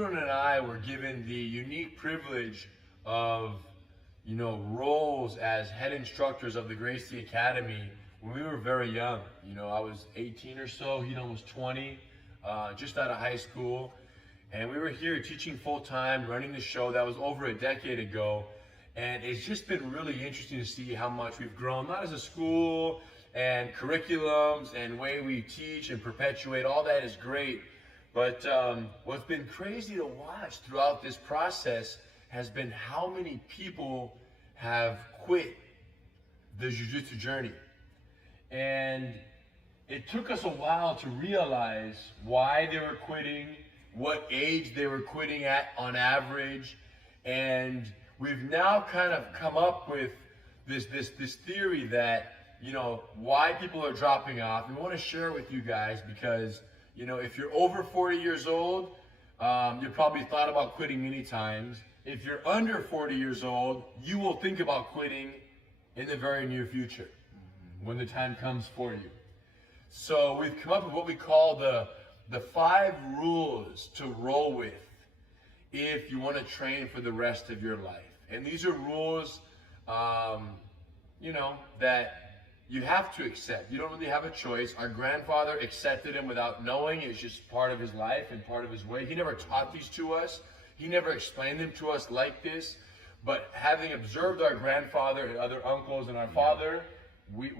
Gideon and I were given the unique privilege of, roles as head instructors of the Gracie Academy when we were very young. I was 18 or so, Gideon was 20, just out of high school. And we were here teaching full-time, running the show. That was over a decade ago. And it's just been really interesting to see how much we've grown, not as a school, and curriculums, and way we teach and perpetuate, all that is great. But what's been crazy to watch throughout this process has been how many people have quit the Jiu-Jitsu journey. And it took us a while to realize why they were quitting, what age they were quitting at on average, and we've now kind of come up with this theory that, why people are dropping off. And we want to share it with you guys because, if you're over 40 years old, you probably thought about quitting many times. If you're under 40 years old, you will think about quitting in the very near future when the time comes for you. So we've come up with what we call the 5 rules to roll with if you want to train for the rest of your life. And these are rules, that you have to accept. You don't really have a choice. Our grandfather accepted them without knowing. It's just part of his life and part of his way. He never taught these to us. He never explained them to us like this. But having observed our grandfather and other uncles and our father, we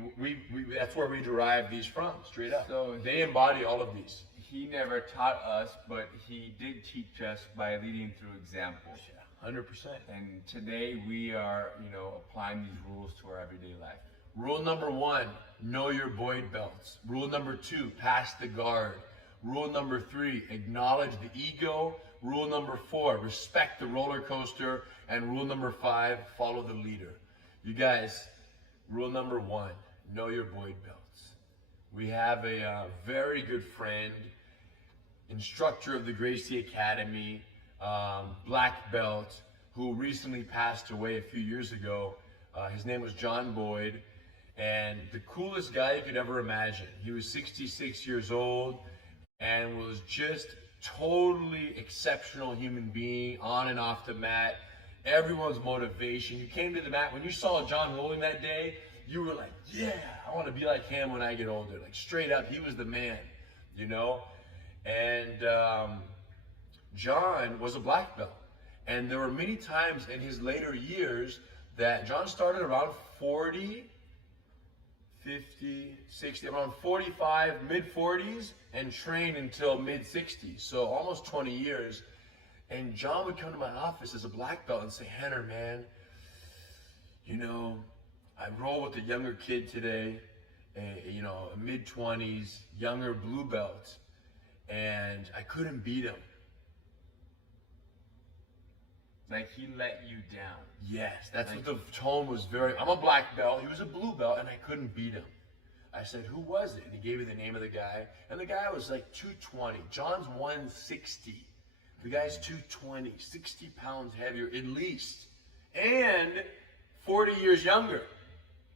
that's where we derive these from, straight up. So they embody all of these. He never taught us, but he did teach us by leading through example. 100%. And today we are, applying these rules to our everyday life. Rule number 1, know your Boyd belts. Rule number 2, pass the guard. Rule number 3, acknowledge the ego. Rule number 4, respect the roller coaster. And rule number 5, follow the leader. You guys, rule number 1, know your Boyd belts. We have a very good friend, instructor of the Gracie Academy, black belt, who recently passed away a few years ago. His name was John Boyd, and the coolest guy you could ever imagine. He was 66 years old and was just totally exceptional human being on and off the mat. Everyone's motivation. You came to the mat, when you saw John rolling that day, you were like, yeah, I want to be like him when I get older. Like straight up, he was the man, And John was a black belt. And there were many times in his later years that John started around 40, 50, 60, around 45, mid-40s, and trained until mid-60s, so almost 20 years. And John would come to my office as a black belt and say, Henner, man, I roll with a younger kid today, mid-20s, younger blue belt, and I couldn't beat him. Like he let you down. Yes, that's what the tone was. I'm a black belt, he was a blue belt, and I couldn't beat him. I said, who was it? And he gave me the name of the guy, and the guy was like 220. John's 160. The guy's 220, 60 pounds heavier at least, and 40 years younger.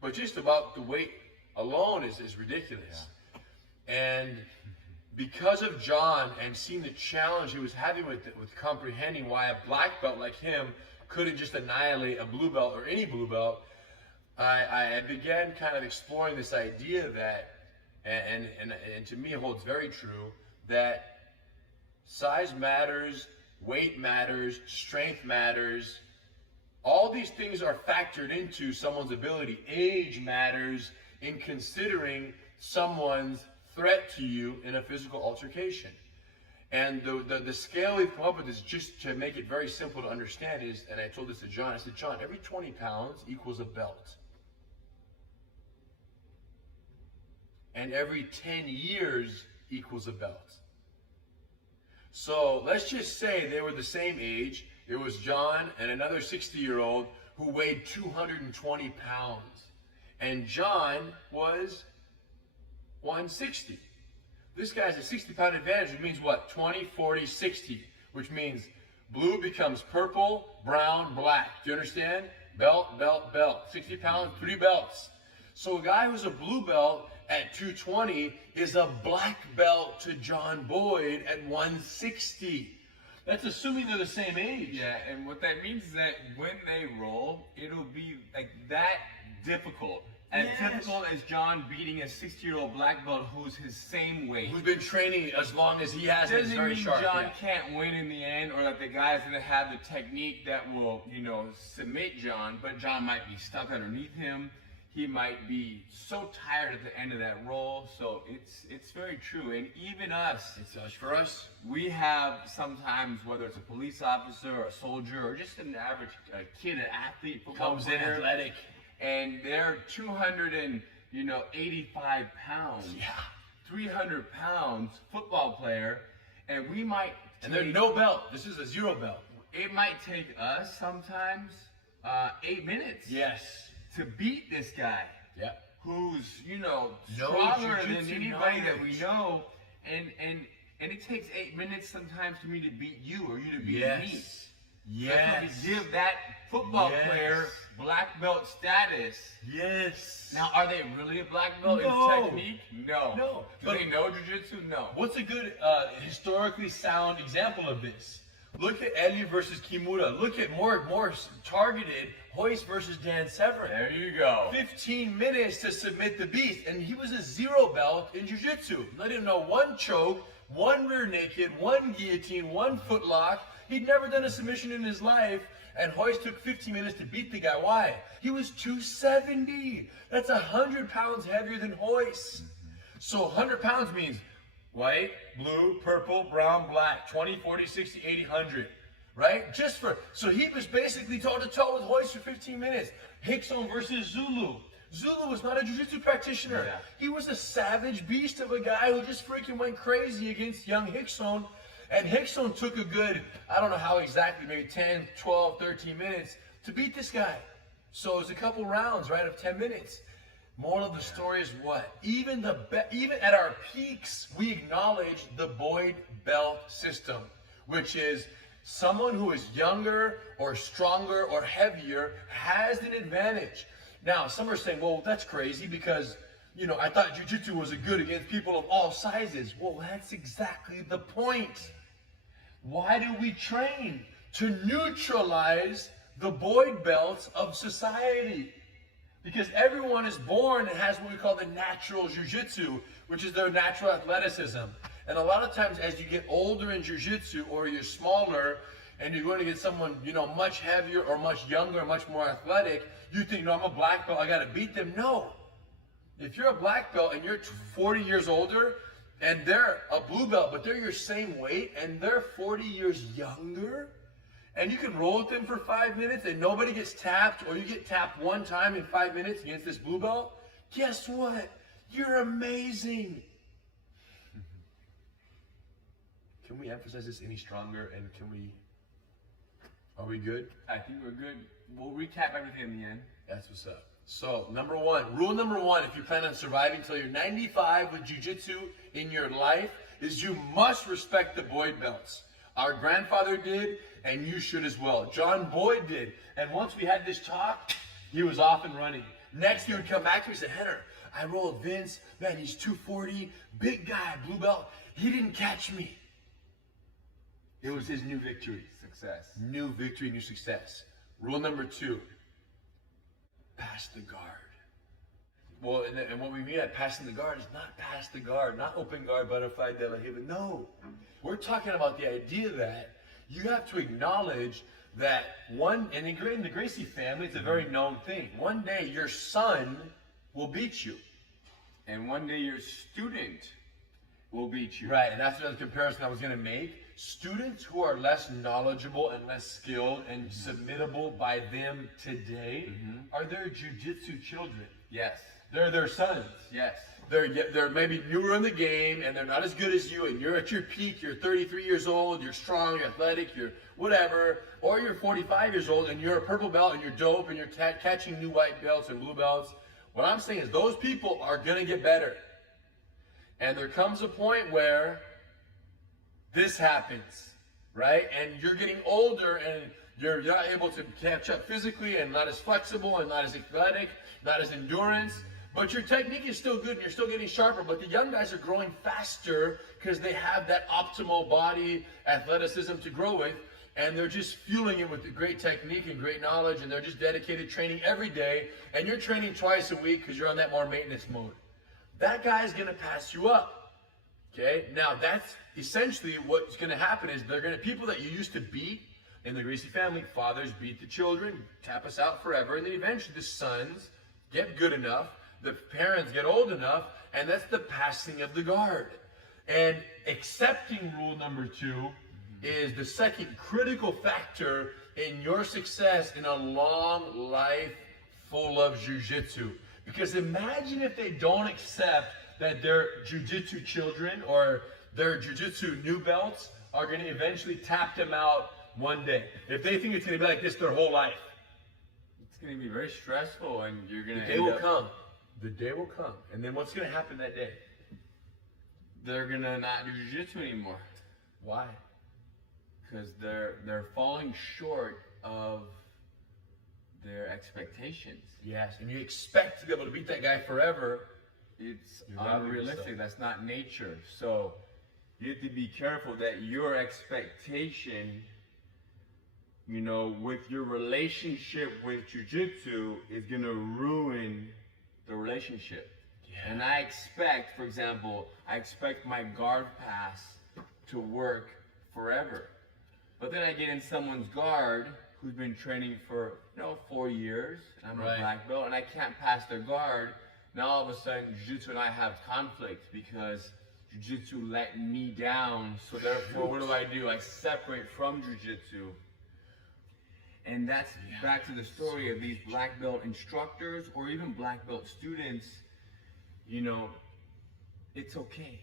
But just about the weight alone is ridiculous. Yeah. And because of John and seeing the challenge he was having with comprehending why a black belt like him couldn't just annihilate a blue belt or any blue belt, I began kind of exploring this idea that, and to me it holds very true, that size matters, weight matters, strength matters. All these things are factored into someone's ability. Age matters in considering someone's threat to you in a physical altercation. And the scale we've come up with is, just to make it very simple to understand, is, and I told this to John, I said, John, every 20 pounds equals a belt. And every 10 years equals a belt. So let's just say they were the same age. It was John and another 60-year-old who weighed 220 pounds. And John was 160. This guy has a 60-pound advantage, which means what? 20, 40, 60, which means blue becomes purple, brown, black. Do you understand? Belt, belt, belt. 60 pounds, 3 belts. So a guy who's a blue belt at 220 is a black belt to John Boyd at 160. That's assuming they're the same age. Yeah, and what that means is that when they roll, it'll be like that difficult. As difficult as John beating a 60-year-old black belt who's his same weight. Who's been training as long as he has. Doesn't very mean sharp. John can't win in the end, or that the guy's gonna have the technique that will, submit John, but John might be stuck underneath him. He might be so tired at the end of that roll. So it's very true. And even us, For us, we have sometimes, whether it's a police officer or a soldier or just an average kid, an athlete, football comes in player, athletic. and they're 285 pounds, 300 pounds football player, and we might. And they're no belt. This is a zero belt. It might take us sometimes 8 minutes. Yes. To beat this guy. Yeah. Who's stronger than anybody knowledge. that we know, and it takes 8 minutes sometimes for me to beat you or you to beat me. Yes. That's why we give that football player black belt status. Yes. Now, are they really a black belt in technique? No. No. Do they know jiu-jitsu? No. What's a good historically sound example of this? Look at Eli versus Kimura. Look at more targeted Hoist versus Dan Severn. There you go. 15 minutes to submit the beast, and he was a zero belt in jiu-jitsu. Let him know one choke, one rear naked, one guillotine, one footlock. He'd never done a submission in his life, and Hoist took 15 minutes to beat the guy. Why? He was 270. That's 100 pounds heavier than Hoist. So 100 pounds means white, blue, purple, brown, black, 20, 40, 60, 80, 100. Right? So he was basically toe-to-toe with Hoist for 15 minutes. Hickson versus Zulu. Zulu was not a jiu-jitsu practitioner. Yeah. He was a savage beast of a guy who just freaking went crazy against young Hickson. And Hickson took a good, I don't know how exactly, maybe 10, 12, 13 minutes to beat this guy. So it was a couple rounds, right, of 10 minutes. Moral of the story is what? Even at our peaks, we acknowledge the Boyd belt system, which is someone who is younger or stronger or heavier has an advantage. Now, some are saying, well, that's crazy because, I thought jiu-jitsu was good against people of all sizes. Well, that's exactly the point. Why do we train? To neutralize the Boyd belts of society. Because everyone is born and has what we call the natural jiu-jitsu, which is their natural athleticism. And a lot of times as you get older in jiu-jitsu or you're smaller and you're going to get someone, much heavier or much younger or much more athletic, you think, no, I'm a black belt, I got to beat them. No. If you're a black belt and you're 40 years older and they're a blue belt, but they're your same weight and they're 40 years younger, and you can roll with them for 5 minutes and nobody gets tapped, or you get tapped one time in 5 minutes against this blue belt, guess what? You're amazing. Can we emphasize this any stronger, and are we good? I think we're good. We'll recap everything in the end. That's what's up. So, rule number one, if you plan on surviving till you're 95 with jiu-jitsu in your life, is you must respect the Boyd belts. Our grandfather did, and you should as well. John Boyd did. And once we had this talk, he was off and running. Next, he would come back to me and say, Henner, I rolled Vince. Man, he's 240, big guy, blue belt. He didn't catch me. It was his new victory. Success. New victory, new success. Rule number two, pass the guard. Well, and what we mean by passing the guard is not pass the guard, not open guard, butterfly, de la hiva. No. We're talking about the idea that you have to acknowledge that and in the Gracie family, it's a very known thing. One day your son will beat you. And one day your student will beat you. Right, and that's another comparison I was going to make. Students who are less knowledgeable and less skilled and submittable by them today are their jiu-jitsu children. Yes. They're their sons. Yes. They're maybe newer in the game and they're not as good as you, and you're at your peak, you're 33 years old, you're strong, you're athletic, you're whatever, or you're 45 years old and you're a purple belt and you're dope and you're catching new white belts and blue belts. What I'm saying is those people are going to get better. And there comes a point where this happens, right? And you're getting older and you're not able to catch up physically and not as flexible and not as athletic, not as endurance. But your technique is still good and you're still getting sharper, but the young guys are growing faster because they have that optimal body athleticism to grow with, and they're just fueling it with great technique and great knowledge, and they're just dedicated training every day, and you're training twice a week because you're on that more maintenance mode. That guy is going to pass you up. Okay? Now that's essentially what's going to happen is people that you used to beat in the Gracie family, fathers beat the children, tap us out forever, and then eventually the sons get good enough, the parents get old enough, and that's the passing of the guard. And accepting rule number 2 is the second critical factor in your success in a long life full of jiu-jitsu. Because imagine if they don't accept that their jiu-jitsu children or their jiu-jitsu new belts are going to eventually tap them out one day. If they think it's going to be like this their whole life. It's going to be very stressful, and you're going to The day will come. The day will come. And then what's going to happen that day? They're going to not do jiu-jitsu anymore. Why? Because they're falling short of their expectations. Yes, and you expect to be able to beat that guy forever. It's unrealistic. That's not nature. So you have to be careful that your expectation, you know, with your relationship with jiu-jitsu is going to ruin the relationship. Yeah. And I expect, for example, I expect my guard pass to work forever. But then I get in someone's guard who's been training for, 4 years, and I'm a black belt, and I can't pass their guard. Now all of a sudden, jiu-jitsu and I have conflict because jiu-jitsu let me down. So therefore, what do? I separate from jiu-jitsu. And that's back to the story of these black belt instructors or even black belt students. It's okay.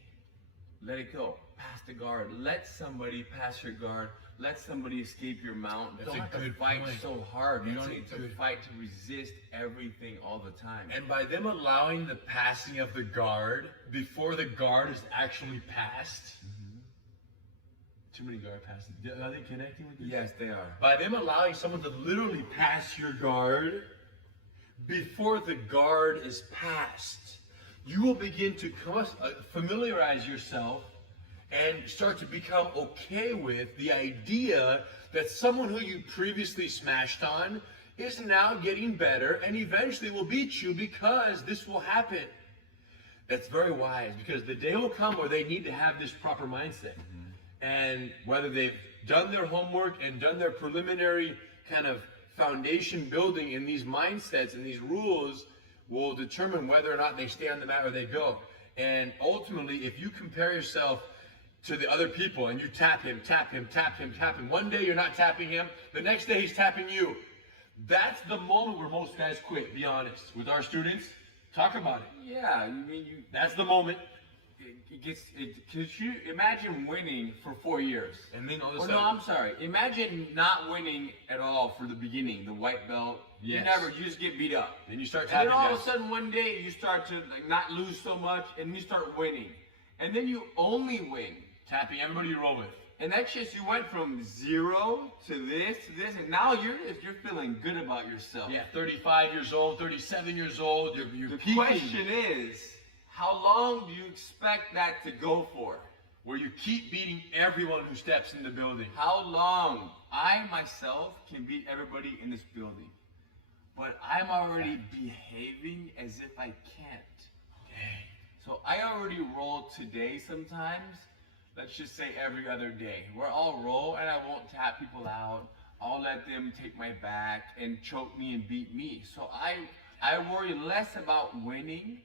Let it go. Pass the guard. Let somebody pass your guard. Let somebody escape your mount. You don't have to fight so hard. You don't need to fight to resist everything all the time. And by them allowing the passing of the guard before the guard is actually passed, too many guard passes. Are they connecting with you? Yes, they are. By them allowing someone to literally pass your guard before the guard is passed, you will begin to familiarize yourself and start to become okay with the idea that someone who you previously smashed on is now getting better and eventually will beat you because this will happen. That's very wise, because the day will come where they need to have this proper mindset. And whether they've done their homework and done their preliminary kind of foundation building in these mindsets and these rules will determine whether or not they stay on the mat or they go. And ultimately, if you compare yourself to the other people and you tap him, tap him, tap him, tap him. One day you're not tapping him, the next day he's tapping you. That's the moment where most guys quit, be honest. With our students, talk about it. Yeah, that's the moment. Because you imagine winning for 4 years. And then all of a sudden. No, I'm sorry. Imagine not winning at all for the beginning, the white belt. Yes. You just get beat up. Then you start tapping. And then all of a sudden one day you start to not lose so much and you start winning. And then you only win. Tapping everybody you roll with. And that's just, you went from 0 to this, and now you're feeling good about yourself. Yeah, 35 years old, 37 years old, you're the peaking. question is, how long do you expect that to go for? Where you keep beating everyone who steps in the building. How long? I myself can beat everybody in this building, but I'm already behaving as if I can't. Okay. So I already roll today sometimes. Let's just say every other day, where I'll roll and I won't tap people out. I'll let them take my back and choke me and beat me. So I worry less about winning,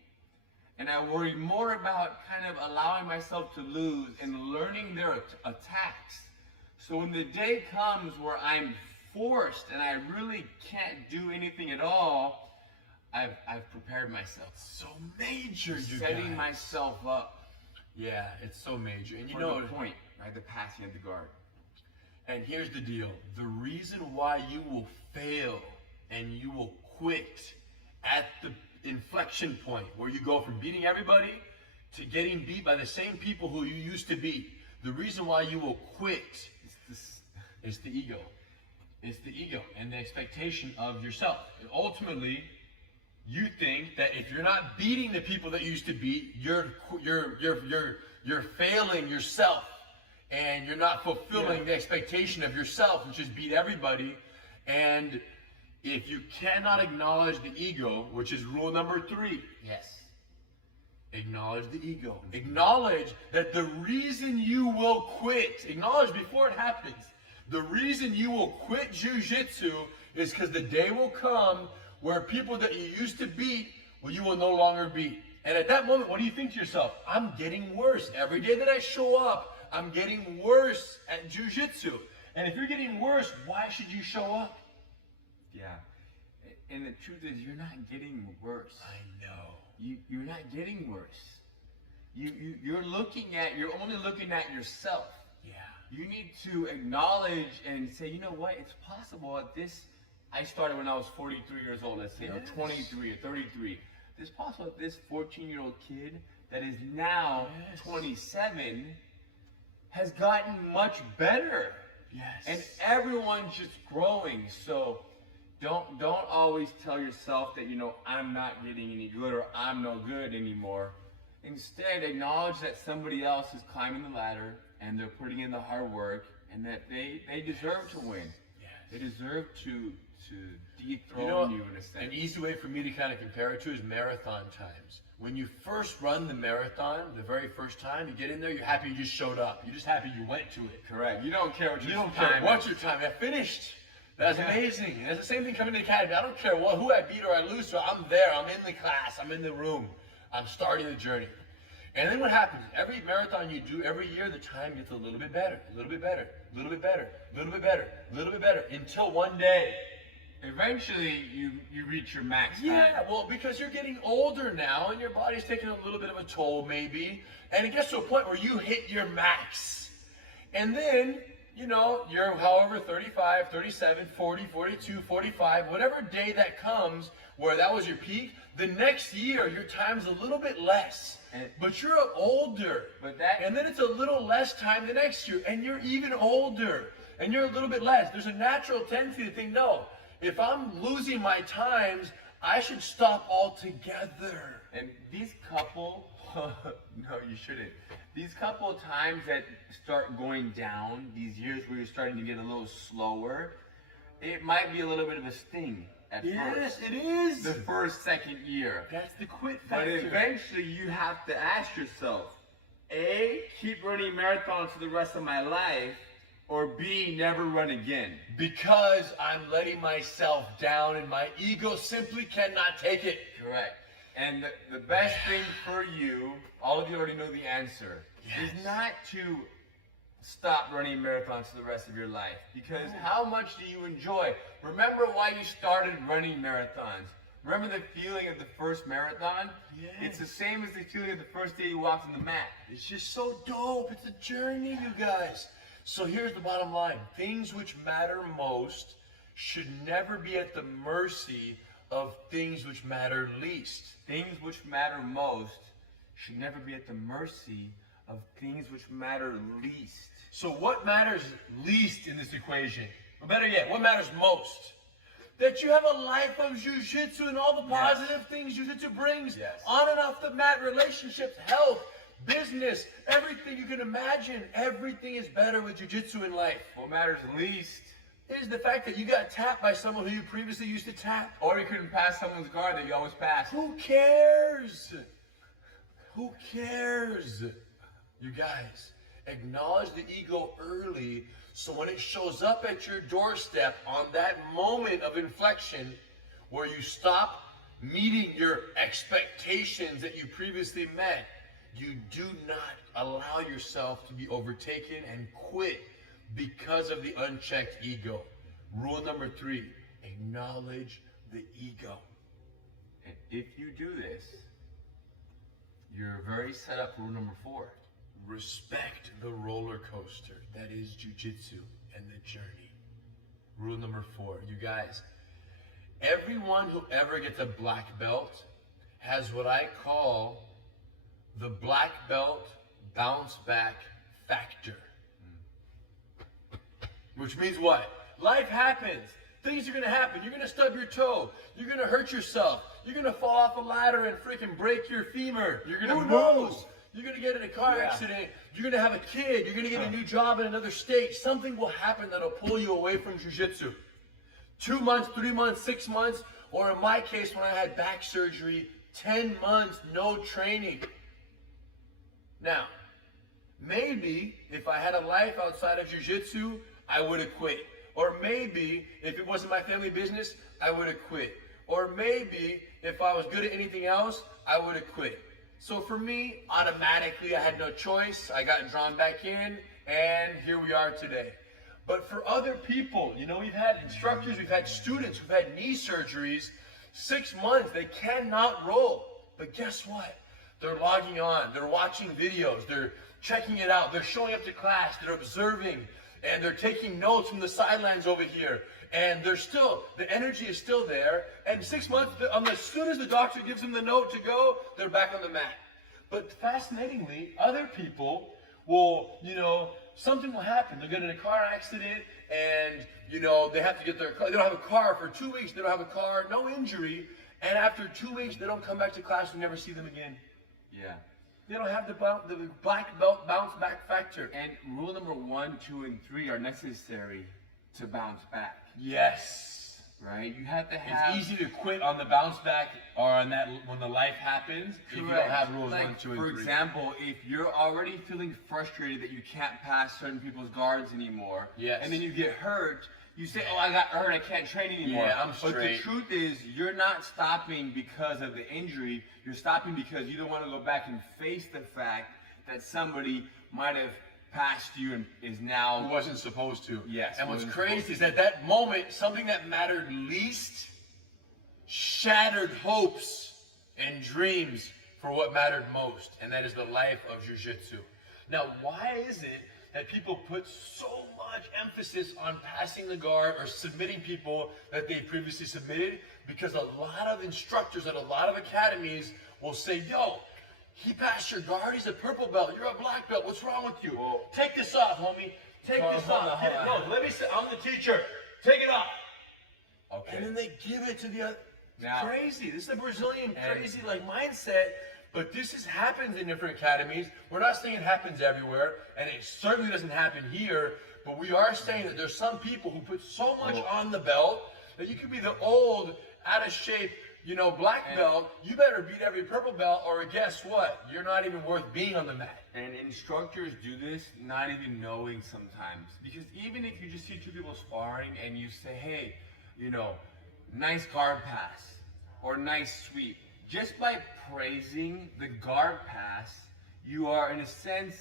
and I worry more about kind of allowing myself to lose and learning their attacks. So when the day comes where I'm forced and I really can't do anything at all, I've prepared myself. So major, you setting guys. myself up. Yeah, it's so major. And you for know the point, right? The passing of the guard. And here's the deal. The reason why you will fail and you will quit at the inflection point where you go from beating everybody to getting beat by the same people who you used to beat. The reason why you will quit is the ego. It's the ego and the expectation of yourself. And ultimately, you think that if you're not beating the people that you used to beat, you're failing yourself, and you're not fulfilling the expectation of yourself, which is beat everybody. And if you cannot acknowledge the ego, which is rule number 3, Yes. acknowledge the ego. Acknowledge that the reason you will quit, acknowledge before it happens, the reason you will quit jiu-jitsu is because the day will come where people that you used to beat, well, you will no longer beat. And at that moment, what do you think to yourself? I'm getting worse. Every day that I show up, I'm getting worse at jiu-jitsu. And if you're getting worse, why should you show up? Yeah. And the truth is, you're not getting worse. I know. You're not getting worse. You're only looking at yourself. Yeah. You need to acknowledge and say, you know what, it's possible at this, I started when I was 43 years old, let's say, or 23 or 33. It's possible that this 14-year-old kid that is now 27 has gotten much better. Yes. And everyone's just growing. So don't always tell yourself that, you know, I'm not getting any good or I'm no good anymore. Instead, acknowledge that somebody else is climbing the ladder and they're putting in the hard work and that they deserve to win. Yes. They deserve to dethrone you in a sense. An easy way for me to kind of compare it to is marathon times. When you first run the marathon, the very first time, you get in there, you're happy you just showed up. You're just happy you went to it. Correct. You don't care what You don't care what's your time. I finished. That's amazing. And it's the same thing coming to the academy. I don't care who I beat or I lose, so I'm there. I'm in the class. I'm in the room. I'm starting the journey. And then what happens? Every marathon you do, every year, the time gets a little bit better, a little bit better, a little bit better, a little bit better, a little bit better, until one day, eventually you reach your max time. yeah, well, because you're getting older now and your body's taking a little bit of a toll maybe, and it gets to a point where you hit your max. And then, you know, you're however 35, 37, 40, 42, 45, whatever day that comes where that was your peak, the next year your time's a little bit less. But you're older. And then it's a little less time the next year, and you're even older, and you're a little bit less. There's a natural tendency to think, no, if I'm losing my times, I should stop altogether. And these couple, no, you shouldn't. These couple of times that start going down, these years where you're starting to get a little slower, it might be a little bit of a sting at first. Yes, it is. The first, second year. That's the quit factor. But eventually you have to ask yourself, A, keep running marathons for the rest of my life, or B, never run again. Because I'm letting myself down and my ego simply cannot take it. Correct. And the best thing for you, all of you already know the answer, is not to stop running marathons for the rest of your life. Because how much do you enjoy? Remember why you started running marathons. Remember the feeling of the first marathon? Yes. It's the same as the feeling of the first day you walked on the mat. It's just so dope. It's a journey, you guys. So here's the bottom line. Things which matter most should never be at the mercy of things which matter least. Things which matter most should never be at the mercy of things which matter least. So what matters least in this equation? Or better yet, what matters most? That you have a life of jiu-jitsu and all the positive things jiu-jitsu brings. Yes. On and off the mat, relationships, health, business, everything you can imagine. Everything is better with jiu-jitsu in life. What matters least is the fact that you got tapped by someone who you previously used to tap. Or you couldn't pass someone's guard that you always pass. Who cares? Who cares? You guys, acknowledge the ego early so when it shows up at your doorstep on that moment of inflection where you stop meeting your expectations that you previously met, you do not allow yourself to be overtaken and quit because of the unchecked ego. Rule number 3, acknowledge the ego. And if you do this, you're very set up for rule number 4. Respect the roller coaster that is jiu-jitsu and the journey. Rule number 4, you guys, everyone who ever gets a black belt has what I call the black belt bounce back factor. Which means what? Life happens. Things are going to happen. You're going to stub your toe. You're going to hurt yourself. You're gonna fall off a ladder and freaking break your femur. You're gonna Who move. knows? You're gonna get in a car Yeah. accident. You're gonna have a kid. You're gonna get a new job in another state. Something will happen that'll pull you away from jiu-jitsu. 2 months, 3 months, 6 months, or in my case, when I had back surgery, 10 months, no training. Now, maybe if I had a life outside of jiu-jitsu, I would have quit. Or maybe if it wasn't my family business, I would have quit. Or maybe if I was good at anything else, I would have quit. So for me, automatically, I had no choice. I got drawn back in, and here we are today. But for other people, you know, we've had instructors, we've had students who've had knee surgeries, 6 months, they cannot roll. But guess what? They're logging on, they're watching videos, they're checking it out, they're showing up to class, they're observing, and they're taking notes from the sidelines over here. And they're still, the energy is still there. And 6 months, as soon as the doctor gives them the note to go, they're back on the mat. But fascinatingly, other people will, you know, something will happen. They'll get in a car accident and, you know, they have to get their car. They don't have a car for 2 weeks. They don't have a car, no injury. And after 2 weeks, they don't come back to class. We never see them again. Yeah. They don't have the black belt bounce back factor. And rule number 1, 2, and 3 are necessary to bounce back. Yes. Right? You have to have. It's easy to quit on the bounce back or on that when the life happens if you don't have rules like, 1, 2, and 3. For example, if you're already feeling frustrated that you can't pass certain people's guards anymore, Yes. and then you get hurt, you say, "Oh, I got hurt, I can't train anymore." Yeah, I'm But straight. the truth is, you're not stopping because of the injury. You're stopping because you don't want to go back and face the fact that somebody might have passed you and is now Who wasn't supposed to. Yes, And what's wasn't crazy is that moment, something that mattered least, shattered hopes and dreams for what mattered most, and that is the life of jiu-jitsu. Now, why is it that people put so much emphasis on passing the guard or submitting people that they previously submitted? Because a lot of instructors at a lot of academies will say, yo, he passed your guard, he's a purple belt, you're a black belt, what's wrong with you? Well, take this off, homie. Take this off. No, let me say, I'm the teacher. Take it off. Okay. And then they give it to the other. Now- Crazy. This is a Brazilian crazy like mindset. But happens in different academies. We're not saying it happens everywhere, and it certainly doesn't happen here. But we are saying that there's some people who put so much on the belt that you could be the old, out of shape, you know, black belt. You better beat every purple belt, or guess what? You're not even worth being on the mat. And instructors do this not even knowing sometimes. Because even if you just see 2 people sparring and you say, hey, you know, nice guard pass or nice sweep, just by praising the guard pass, you are in a sense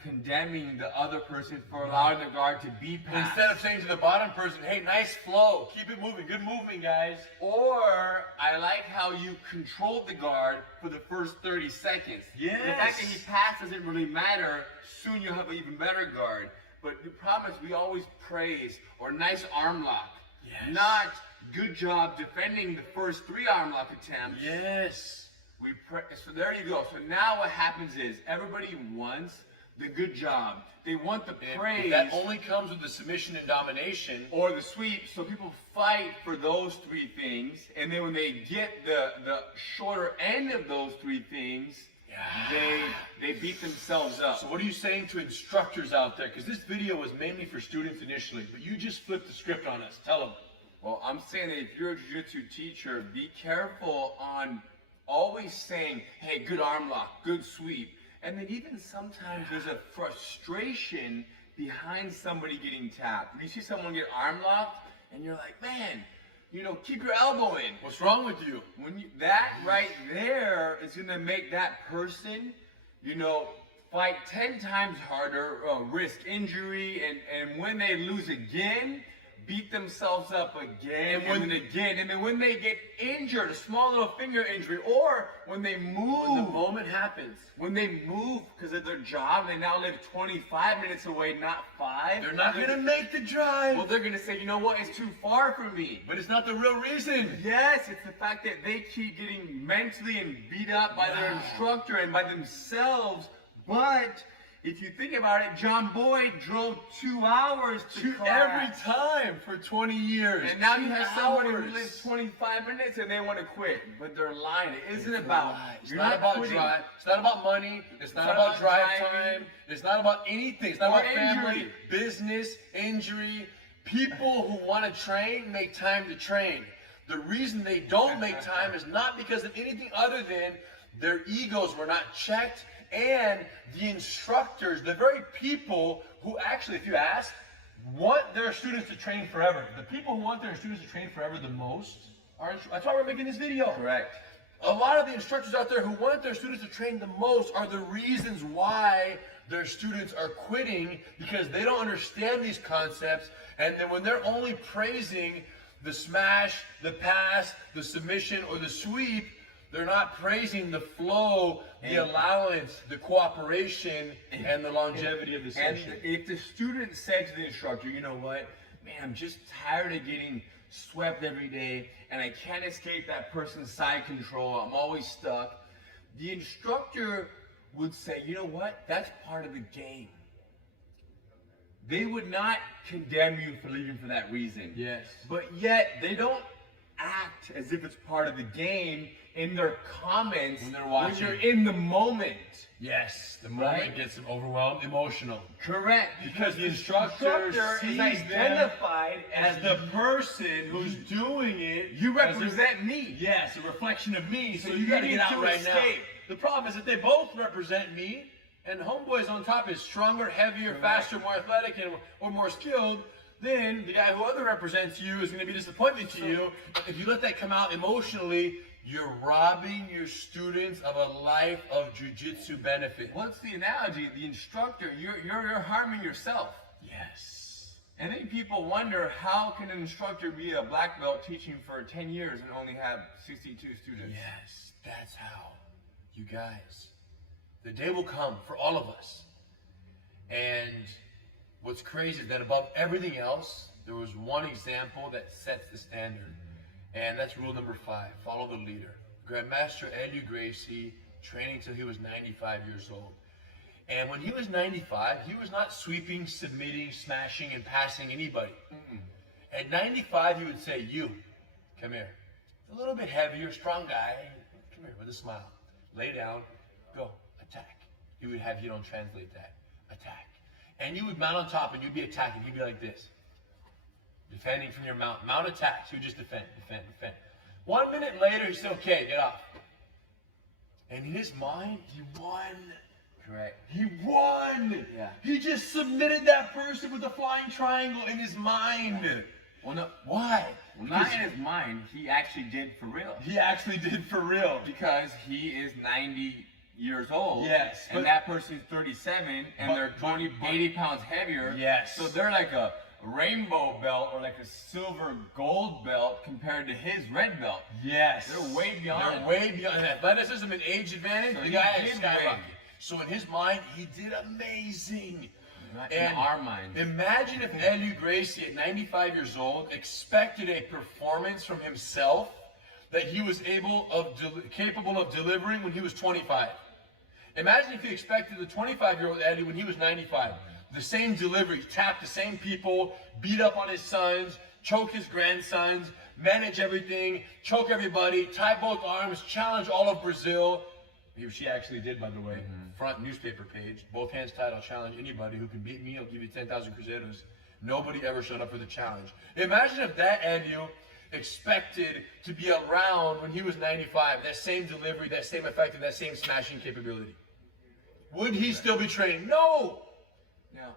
condemning the other person for allowing the guard to be passed. Instead of saying to the bottom person, hey, nice flow, keep it moving, good movement, guys. Or, I like how you controlled the guard for the first 30 seconds. Yes. The fact that he passed doesn't really matter. Soon you'll have an even better guard. But the problem is we always praise or nice arm lock. Yes. Not good job defending the first 3 arm lock attempts. Yes. So there you go. So now what happens is everybody wants the good job. They want the praise. That only comes with the submission and domination. Or the sweep. So people fight for those 3 things, and then when they get the shorter end of those 3 things, they beat themselves up. So what are you saying to instructors out there? Because this video was mainly for students initially, but you just flipped the script on us. Tell them. Well, I'm saying that if you're a jiu-jitsu teacher, be careful on always saying, hey, good arm lock, good sweep. And then even sometimes there's a frustration behind somebody getting tapped. You see someone get arm locked, and you're like, man, you know, keep your elbow in. What's wrong with you? That right there is going to make that person, you know, fight 10 times harder, risk injury, and when they lose again, beat themselves up again and then when they get injured, a small little finger injury, or when they move, When the moment happens, when they move because of their job, they now live 25 minutes away, not 5. they're not going to make the drive. Well, they're going to say, you know what, it's too far for me. But it's not the real reason. Yes, it's the fact that they keep getting mentally and beat up by their instructor and by themselves. But if you think about it, John Boyd drove 2 hours to Every class. time for 20 years. And now you 2 have somebody who hours. lives 25 minutes and they want to quit, but they're lying. It isn't about. It's You're not not about quitting. drive. It's not about money. It's not not about about drive driving. time. It's not about anything. It's not Or about family, injury. business, injury. People who want to train make time to train. The reason they don't make time is not because of anything other than their egos were not checked, and the instructors, the very people who actually, if you ask, want their students to train forever. The people who want their students to train forever the most are, that's why we're making this video. Correct. A lot of the instructors out there who want their students to train the most are the reasons why their students are quitting, because they don't understand these concepts. And then when they're only praising the smash, the pass, the submission, or the sweep, they're not praising the flow, the allowance, the cooperation, and the longevity of the session. And if the student said to the instructor, you know what, man, I'm just tired of getting swept every day, and I can't escape that person's side control, I'm always stuck, the instructor would say, you know what, that's part of the game. They would not condemn you for leaving for that reason. Yes. But yet, they don't act as if it's part of the game in their comments When they're watching. you're in the moment. Yes, the moment Right? gets them overwhelmed, emotional. Correct. Because the instructor sees is them identified as the person who's doing it. you as a- represent me. Yes, a reflection of me. So So you you gotta need get out to right escape. now. The problem is that they both represent me, and homeboy's on top is stronger, heavier, Correct. faster, more athletic, and or more skilled. Then the guy who other represents you is going to be disappointed to you. If you let that come out emotionally, you're robbing your students of a life of jiu-jitsu benefit. What's the analogy? The instructor, you're harming yourself. Yes. And then people wonder, how can an instructor be a black belt teaching for 10 years and only have 62 students? Yes, that's how. You guys, the day will come for all of us. And what's crazy is that above everything else, there was one example that sets the standard. And that's rule number 5, follow the leader. Grandmaster Eliu Gracie, training till he was 95 years old. And when he was 95, he was not sweeping, submitting, smashing, and passing anybody. At 95, he would say, you, come here. A little bit heavier, strong guy, come here with a smile. Lay down, go, attack. He would have you don't translate that, attack. And you would mount on top and you'd be attacking. He'd be like this. Defending from your mount. Mount attacks. You just defend, defend, defend. 1 minute later, he said, okay, get off. And in his mind, he won. Correct. He won. Yeah. He just submitted that person with a flying triangle in his mind. Well, no, Why? not in his mind. He actually did for real. He actually did for real. Because he is 90 years old. Yes, but- And that person's 37 and But- they're 20, but- 80 pounds heavier. Yes. So they're like a rainbow belt or like a silver gold belt compared to his red belt. Yes. They're way beyond. They're way beyond athleticism and age advantage. So the he guy had did skyrocketed. win. So in his mind, he did amazing. Not in And our minds. Imagine if Eliu Gracie at 95 years old expected a performance from himself that he was capable of delivering when he was 25. Imagine if he expected the 25-year-old Eddie when he was 95. The same delivery, tap the same people, beat up on his sons, choke his grandsons, manage everything, choke everybody, tie both arms, challenge all of Brazil. She actually did, by the way. Front newspaper page, both hands tied, I'll challenge anybody who can beat me, I'll give you 10,000 Cruzeiros. Nobody ever showed up for the challenge. Imagine if that Eliu expected to be around when he was 95, that same delivery, that same effective, that same smashing capability. Would he still be training? No! Now,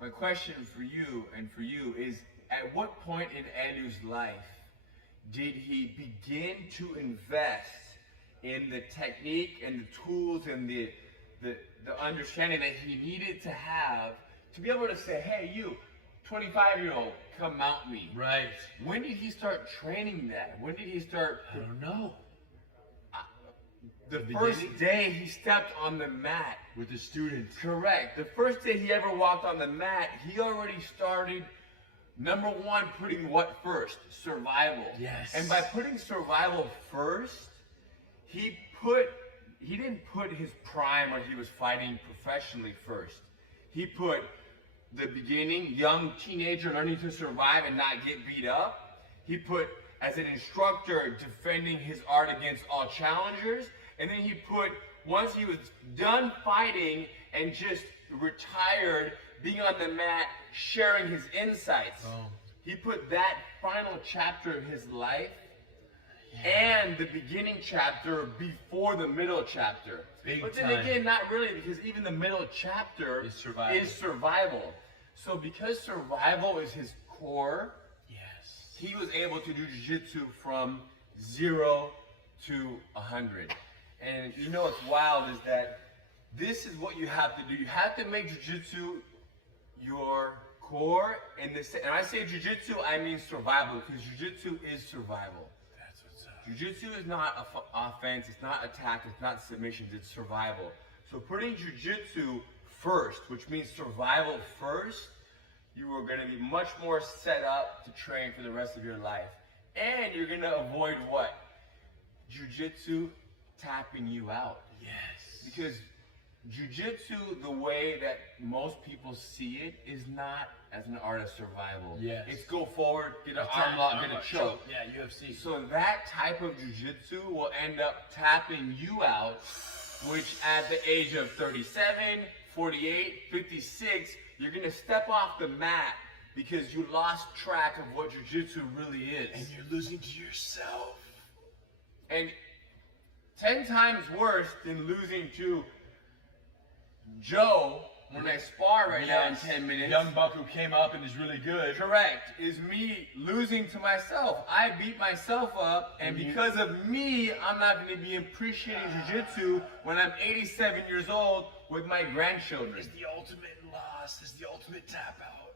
my question for you and for you is, at what point in Eliu's life did he begin to invest in the technique and the tools and the understanding that he needed to have to be able to say, hey, you, 25-year-old, come mount me? Right. When did he start training that? When did he start? I don't know. The beginning? first day he stepped on the mat. With the students. Correct. The first day he ever walked on the mat, he already started, number one, putting what first? Survival. Yes. And by putting survival first, he put he didn't put his prime when he was fighting professionally first. He put the beginning, young teenager learning to survive and not get beat up. He put as an instructor defending his art against all challengers. And then he put, once he was done fighting and just retired, being on the mat, sharing his insights. He put that final chapter of his life and the beginning chapter before the middle chapter. But then again, not really, because even the middle chapter is survival. So because survival is his core, he was able to do jiu-jitsu from 0 to 100. And you know what's wild is that this is what you have to do. You have to make jiu-jitsu your core. And I say jiu-jitsu, I mean survival, because jiu-jitsu is survival. That's what's up. Jiu-jitsu is not offense, it's not attack, it's not submissions, it's survival. So putting jiu-jitsu first, which means survival first, you are going to be much more set up to train for the rest of your life. And you're going to avoid what? Jiu-jitsu tapping you out. Yes. Because jiu-jitsu, the way that most people see it, is not as an art of survival. Yes. It's go forward, get an arm lock, get a choke. Yeah, UFC. So that type of jiu-jitsu will end up tapping you out, which at the age of 37, 48, 56, you're gonna step off the mat because you lost track of what jiu-jitsu really is. And you're losing to yourself. And 10 times worse than losing to Joe when I spar right now in 10 minutes. Young buck who came up and is really good. Correct. Is me losing to myself. I beat myself up, and because of me, I'm not going to be appreciating jiu-jitsu when I'm 87 years old with my grandchildren. It's the ultimate loss. It's the ultimate tap out.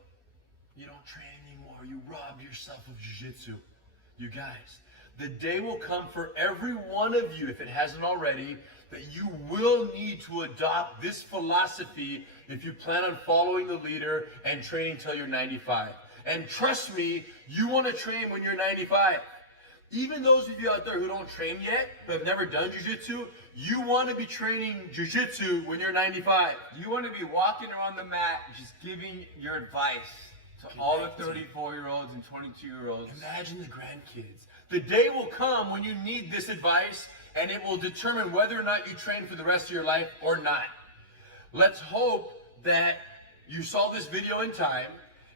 You don't train anymore. You rob yourself of jiu-jitsu. You guys, the day will come for every one of you, if it hasn't already, that you will need to adopt this philosophy if you plan on following the leader and training till you're 95. And trust me, you want to train when you're 95. Even those of you out there who don't train yet, but have never done jiu-jitsu, you want to be training jiu-jitsu when you're 95. You want to be walking around the mat just giving your advice to all the 34-year-olds and 22-year-olds. Imagine the grandkids. The day will come when you need this advice, and it will determine whether or not you train for the rest of your life or not. Let's hope that you saw this video in time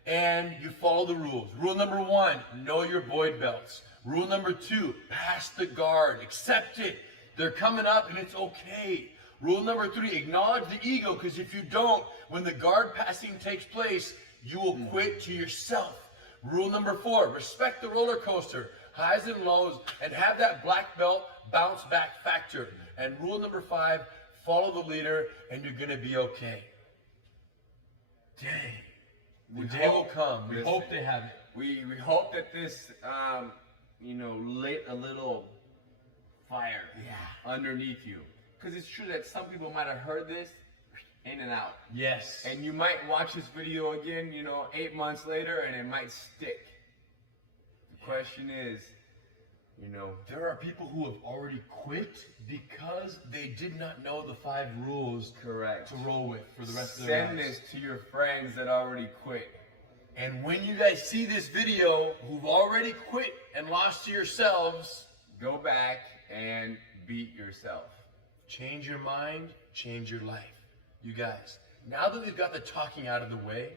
and you follow the rules. Rule number 1, know your Boyd belts. Rule number 2, pass the guard. Accept it. They're coming up and it's okay. Rule number 3, acknowledge the ego, because if you don't, when the guard passing takes place, you will quit to yourself. Rule number 4, respect the roller coaster, highs and lows, and have that black belt bounce back factor. And rule number 5, follow the leader and you're gonna be okay. Dang. The day will come. We hope they have it. We hope that this, lit a little fire underneath you. Because it's true that some people might have heard this in and out. Yes. And you might watch this video again, 8 months later, and it might stick. The question is, there are people who have already quit because they did not know the 5 rules correct to roll with for the rest of their lives. Send this to your friends that already quit. And when you guys see this video, who've already quit and lost to yourselves, go back and beat yourself. Change your mind, change your life. You guys, now that we've got the talking out of the way,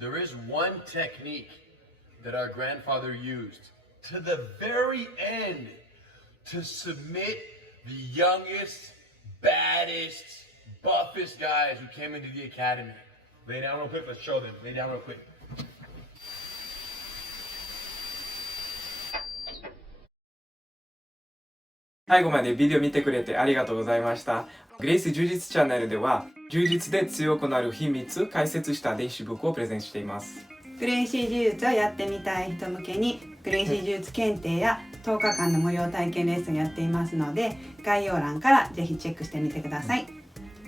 there is one technique that our grandfather used to the very end to submit the youngest, baddest, buffest guys who came into the academy. Lay down real quick, let's show them. Lay down real quick.最後までビデオ見てくれてありがとうございました。グレイス柔術チャンネルでは、柔術で強くなる秘密解説した電子ブックをプレゼンしています。グレイシー柔術をやってみたい人向けにグレイシー柔術検定や10日間の無料体験レッスンやっていますので、概要欄からぜひチェックしてみてください。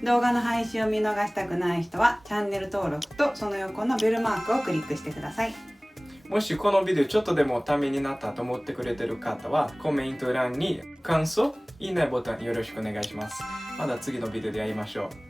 動画の配信を見逃したくない人はチャンネル登録とその横のベルマークをクリックしてください。もしこのビデオちょっとでもためになったと思ってくれてる方は、コメント欄に感想、いいねボタンよろしくお願いします。また次のビデオで会いましょう。